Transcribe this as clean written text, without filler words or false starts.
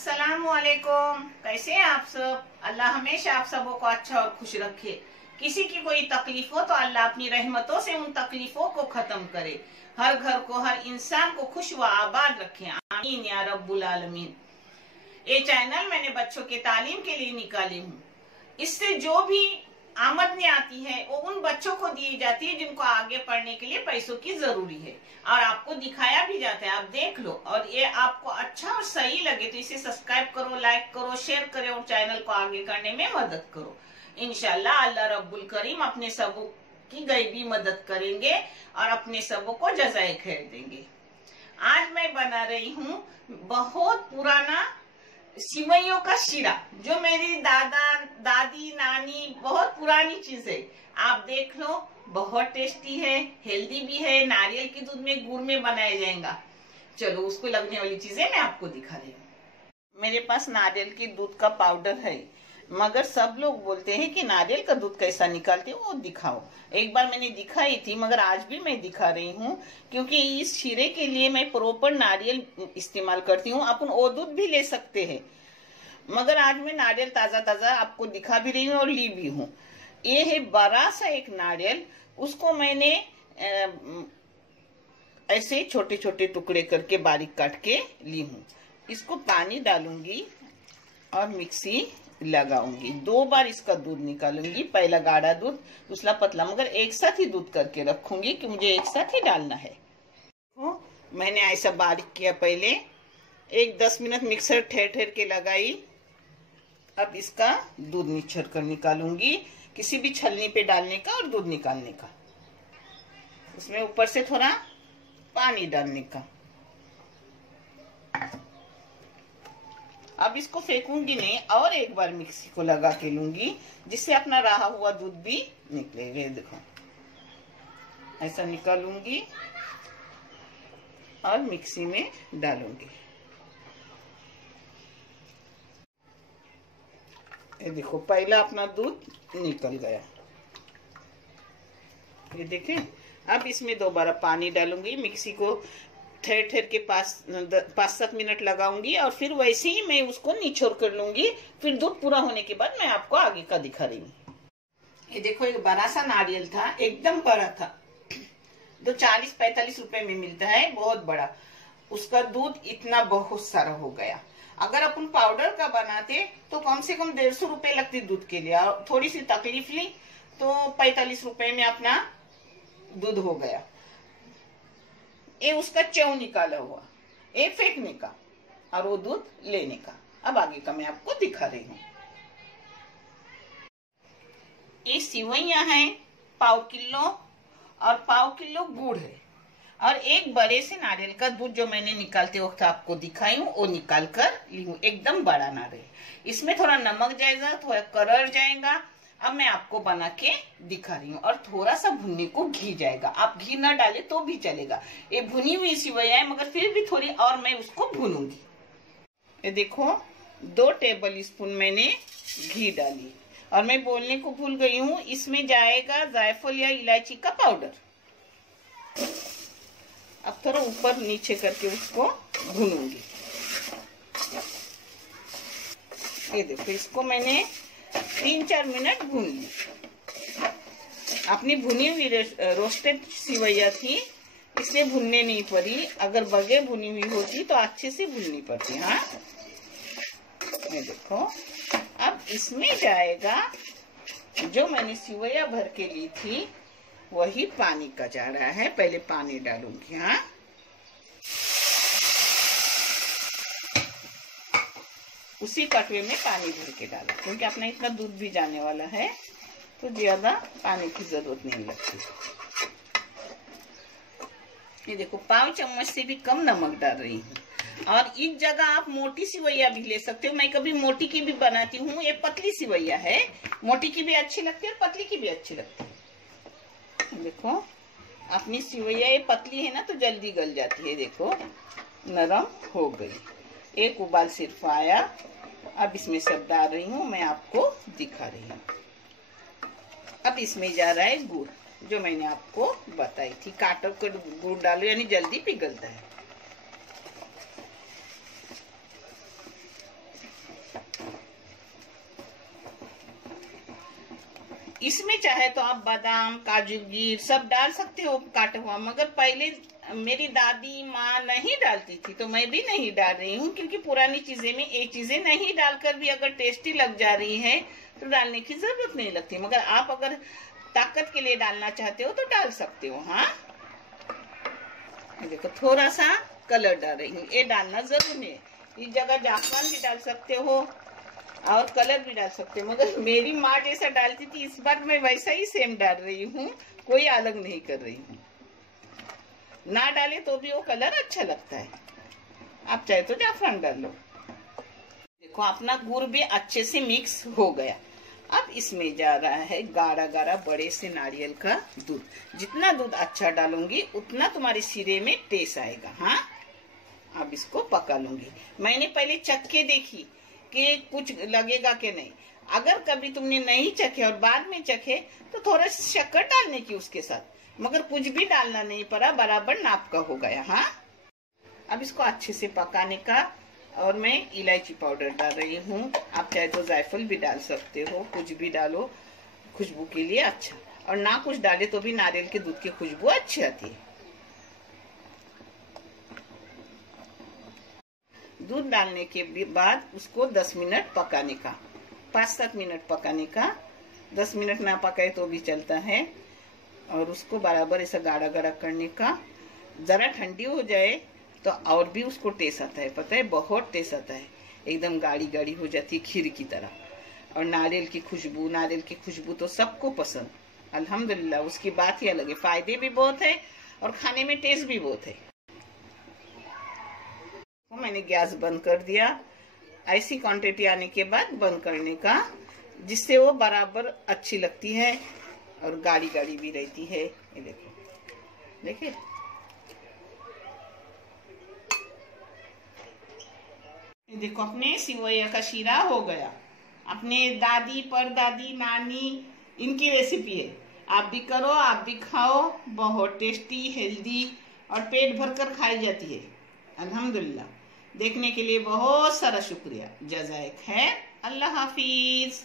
अस्सलामुअलैकुम। कैसे हैं आप सब? अल्लाह हमेशा आप सबों को अच्छा और खुश रखे। किसी की कोई तकलीफ हो तो अल्लाह अपनी रहमतों से उन तकलीफों को खत्म करे। हर घर को, हर इंसान को खुश व आबाद रखे। आमीन या रब्बुल आलमीन। ये चैनल मैंने बच्चों के तालीम के लिए निकाली हूँ। इससे जो भी आमदनी आती है वो उन बच्चों को दी जाती है जिनको आगे पढ़ने के लिए पैसों की जरूरी है, और आपको दिखाया भी जाता है। आप देख लो, और ये आपको अच्छा और सही लगे तो इसे सब्सक्राइब करो, लाइक करो, शेयर करो और चैनल को आगे करने में मदद करो। इंशाल्लाह अल्लाह रब्बुल करीम अपने सबों की गैबी मदद करेंगे और अपने सबों को जज़ाए खैर देंगे। आज मैं बना रही हूँ बहुत पुराना सिवैयों का शीरा, जो मेरी दादा दादी नानी बहुत पुरानी चीज है। आप देख लो, बहुत टेस्टी है, हेल्दी भी है, नारियल के दूध में गुड़ में बनाया जाएगा। चलो उसको लगने वाली चीजें मैं आपको दिखा रही हूँ। मेरे पास नारियल के दूध का पाउडर है, मगर सब लोग बोलते हैं कि नारियल का दूध कैसा निकालते हो वो दिखाओ। एक बार मैंने दिखाई थी, मगर आज भी मैं दिखा रही हूँ क्योंकि इस शीरे के लिए मैं प्रॉपर नारियल इस्तेमाल करती हूँ। अपन वो दूध भी ले सकते हैं, मगर आज मैं नारियल ताजा ताजा आपको दिखा भी रही हूँ और ली भी हूँ। ये है बड़ा सा एक नारियल, उसको मैंने ऐसे छोटे छोटे टुकड़े करके बारीक काट के ली हूँ। इसको पानी डालूंगी और मिक्सी लगाऊंगी। 2 बार इसका दूध निकालूंगी, पहला गाढ़ा दूध, दूसरा पतला, मगर एक साथ ही दूध करके रखूंगी कि मुझे एक साथ ही डालना है। तो मैंने ऐसा बारीक किया, पहले एक 10 मिनट मिक्सर ठहर ठहर के लगाई। अब इसका दूध निचोड़ कर निकालूंगी, किसी भी छलनी पे डालने का और दूध निकालने का। उसमें ऊपर से थोड़ा पानी डालने का। अब इसको फेंकूंगी नहीं, और एक बार मिक्सी को लगा के लूंगी, जिससे अपना रहा हुआ दूध भी निकलेगा। देखो ऐसा निकालूंगी और मिक्सी में डालूंगी। ये देखो पहला अपना दूध निकल गया, ये देखें। अब इसमें दोबारा पानी डालूंगी, मिक्सी को ठहर ठहर के 5-7 मिनट लगाऊंगी, और फिर वैसे ही मैं उसको निचोड़ कर लूंगी। फिर दूध पूरा होने के बाद मैं आपको आगे का दिखा रही हूँ। ये देखो, एक बड़ा सा नारियल था, एकदम बड़ा था, तो 40-45 रुपए में मिलता है, बहुत बड़ा। उसका दूध इतना बहुत सारा हो गया। अगर अपन पाउडर का बनाते तो कम से कम 150 रुपए लगती दूध के लिए, और थोड़ी सी तकलीफ ली तो 45 रुपए में अपना दूध हो गया। ये उसका चौ निकाला हुआ, ये फेंकने का और वो दूध लेने का। अब आगे का मैं आपको दिखा रही हूँ। ये सिवैयां हैं 1/4 किलो, और 1/4 किलो गुड़ है, और एक बड़े से नारियल का दूध जो मैंने निकालते वक्त आपको दिखाई हूँ वो निकाल कर ली हूँ। एकदम बड़ा नारियल। इसमें थोड़ा नमक जाएगा, थोड़ा कलर जाएगा। अब मैं आपको बना के दिखा रही हूँ, और थोड़ा सा भुनने को घी जाएगा। आप घी ना डाले तो भी चलेगा, ये भुनी हुई सिवैया है, मगर फिर भी थोड़ी और मैं उसको भूनूंगी। ये देखो 2 टेबल स्पून मैंने घी डाली, और मैं बोलने को भूल गई हूँ, इसमें जाएगा जायफल या इलायची का पाउडर। अब थोड़ा ऊपर नीचे करके उसको भूनूंगी। ये देखो, इसको मैंने 3-4 मिनट भून ली। अपनी भुनी हुई रोस्टेड सिवैया थी, इसलिए भुनने नहीं पड़ी। अगर बगैर भुनी हुई होती तो अच्छे से भुननी पड़ती। हाँ, ये देखो। अब इसमें जाएगा जो मैंने सिवैया भर के ली थी, वही पानी का जा रहा है। पहले पानी डालूंगी। हाँ, उसी कटोरे में पानी भर के डालो, क्योंकि अपना इतना दूध भी जाने वाला है तो ज्यादा पानी की जरूरत नहीं लगती। ये देखो, 1/4 चम्मच से भी कम नमक डाल रही हूँ। और इस जगह आप मोटी सिवैया भी ले सकते हो। मैं कभी मोटी की भी बनाती हूँ। ये पतली सिवैया है, मोटी की भी अच्छी लगती है और पतली की भी अच्छी लगती है। देखो अपनी सिवैया ये पतली है ना, तो जल्दी गल जाती है। देखो नरम हो गई, एक उबाल सिर्फ आया। अब इसमें सब डाल रही हूँ, मैं आपको दिखा रही हूँ। अब इसमें जा रहा है गुड़, जो मैंने आपको बताई थी। काटो कर गुड़ डालो, यानी जल्दी पिघलता है। इसमें चाहे तो आप बादाम, काजू, गिर सब डाल सकते हो काटा हुआ, मगर पहले मेरी दादी माँ नहीं डालती थी तो मैं भी नहीं डाल रही हूँ, क्योंकि पुरानी चीजें में ये चीजें नहीं डालकर भी अगर टेस्टी लग जा रही है तो डालने की जरूरत नहीं लगती। मगर आप अगर ताकत के लिए डालना चाहते हो तो डाल सकते हो। हाँ, देखो थोड़ा सा कलर डाल रही हूँ, ये डालना जरूरी है। इस जगह जाफरान भी डाल सकते हो और कलर भी डाल सकते हो, मगर मेरी माँ जैसा डालती थी इस बार मैं वैसा ही सेम डाल रही हूँ, कोई अलग नहीं कर रही हूँ। ना डाले तो भी वो कलर अच्छा लगता है, आप चाहे तो जाफरान डाल लो। देखो अपना गुड़ भी अच्छे से मिक्स हो गया। अब इसमें जा रहा है गाढ़ा गाढ़ा बड़े से नारियल का दूध। जितना दूध अच्छा डालूंगी उतना तुम्हारे सिरे में टेस्ट आएगा। हाँ, अब इसको पका लूंगी। मैंने पहले चख के देखी कि कुछ लगेगा कि नहीं। अगर कभी तुमने नहीं चखे और बाद में चखे तो थोड़ा शक्कर डालने की उसके साथ, मगर कुछ भी डालना नहीं पड़ा, बराबर नाप का हो गया। हाँ, अब इसको अच्छे से पकाने का, और मैं इलायची पाउडर डाल रही हूँ। आप चाहे तो जायफल भी डाल सकते हो, कुछ भी डालो खुशबू के लिए अच्छा, और ना कुछ डाले तो भी नारियल के दूध की खुशबू अच्छी आती है। दूध डालने के बाद उसको 10 मिनट पकाने का, 5-7 मिनट पकाने का। 10 मिनट ना पकाए तो भी चलता है, और उसको बराबर ऐसा गाढ़ा गाढ़ा करने का। जरा ठंडी हो जाए तो और भी उसको टेस्ट आता है, पता है, बहुत टेस्ट आता है, एकदम गाढ़ी गाढ़ी हो जाती है खीर की तरह। और नारियल की खुशबू तो सबको पसंद, अल्हम्दुलिल्लाह, उसकी बात ही अलग है। फायदे भी बहुत है और खाने में टेस्ट भी बहुत है। तो मैंने गैस बंद कर दिया। ऐसी क्वांटिटी आने के बाद बंद करने का, जिससे वो बराबर अच्छी लगती है और गाढ़ी गाढ़ी भी रहती है। ये देखो, देखिए देखो अपने सिवैया का शीरा हो गया। अपने दादी, परदादी, नानी, इनकी रेसिपी है। आप भी करो, आप भी खाओ, बहुत टेस्टी, हेल्दी और पेट भरकर खाई जाती है, अल्हम्दुलिल्लाह। देखने के लिए बहुत सारा शुक्रिया। जज़ाए खैर, अल्लाह हाफिज।